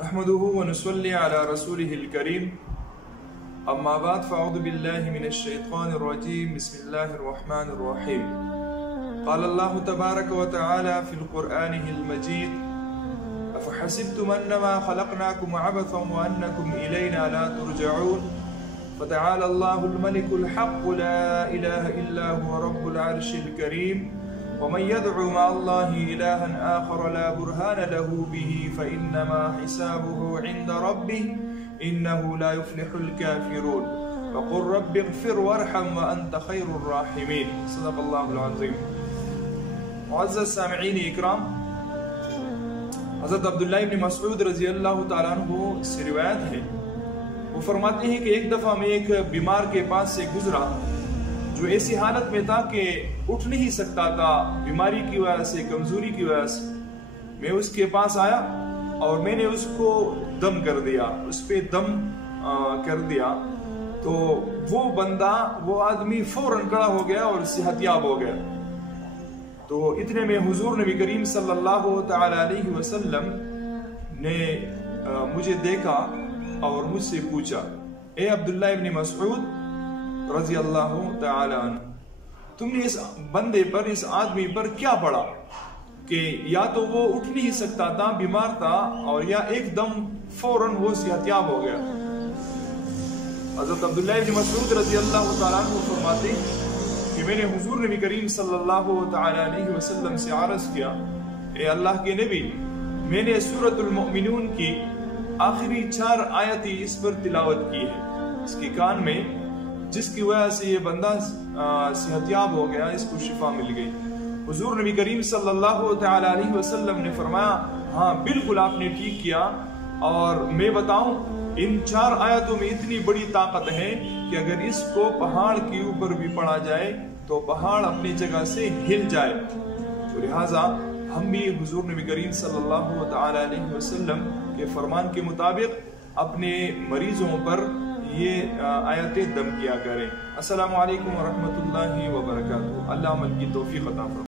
نحمده ونصلي على رسوله الكريم أما بعد فأعوذ بالله من الشيطان الرجيم بسم الله الرحمن الرحيم قال الله تبارك وتعالى في القرآن المجيد أفحسبتم أنما خلقناكم عبثا وأنكم إلينا لا ترجعون فتعالى الله الملك الحق لا إله إلا هو رب العرش الكريم ومن يدعو مع الله إلها آخر لا برهان له به فإنما حسابه عند ربه إنه لا يفلح الكافرون وقل رب اغفر وارحم وأنت خير الراحمين صدق الله العظيم. معزز سامعین اکرام، حضرت عبداللہ ابن مسعود رضی اللہ تعالیٰ عنہ سے روایت ہے، وہ فرماتے ہیں کہ ایک دفعہ میں ایک بیمار کے پاس سے گزرا جو ایسی حالت میں تھا کہ اٹھ نہیں سکتا تھا، بیماری کی وجہ سے، کمزوری کی وجہ سے. میں اس کے پاس آیا اور میں نے اس کو دم کر دیا، اس پہ دم کر دیا تو وہ بندہ، وہ آدمی فوراً کھڑا ہو گیا اور صحت یاب ہو گیا. تو اتنے میں حضور نبی کریم صلی اللہ تعالی علیہ وسلم نے مجھے دیکھا اور مجھ سے پوچھا، اے عبداللہ ابن مسعود رضی اللہ تعالی عنہ، تم نے اس بندے پر، اس آدمی پر کیا پڑھا کہ یا تو وہ اٹھ نہیں سکتا تھا، بیمار تھا، اور یا ایک دم فوراً وہ صحتیاب ہو گیا؟ حضرت عبداللہ ابن مسعود رضی اللہ تعالیٰ عنہ فرماتے کہ میں نے حضور نبی کریم صلی اللہ تعالی علیہ وسلم سے عرض کیا، اے اللہ کے نبی، میں نے سورۃ المؤمنون کی آخری 4 آیتیں اس پر تلاوت کی ہے، اس کے کان میں، جس کی وجہ سے یہ بندہ صحتیاب ہو گیا، اس کو شفا مل گئی. حضور نبی کریم صلی اللہ تعالی علیہ وسلم نے فرمایا، ہاں بالکل آپ نے ٹھیک کیا، اور میں بتاؤں ان 4 آیتوں میں اتنی بڑی طاقت ہے کہ اگر اس کو پہاڑ کے اوپر بھی پڑھا جائے تو پہاڑ اپنی جگہ سے ہل جائے. تو لہٰذا ہم بھی حضور نبی کریم صلی اللہ تعالی علیہ وسلم کے فرمان کے مطابق اپنے مریضوں پر یہ آیتیں دم کیا کریں. السلام علیکم ورحمۃ اللہ وبرکاتہ. اللہ عمل کی توفیق عطا فرمائے.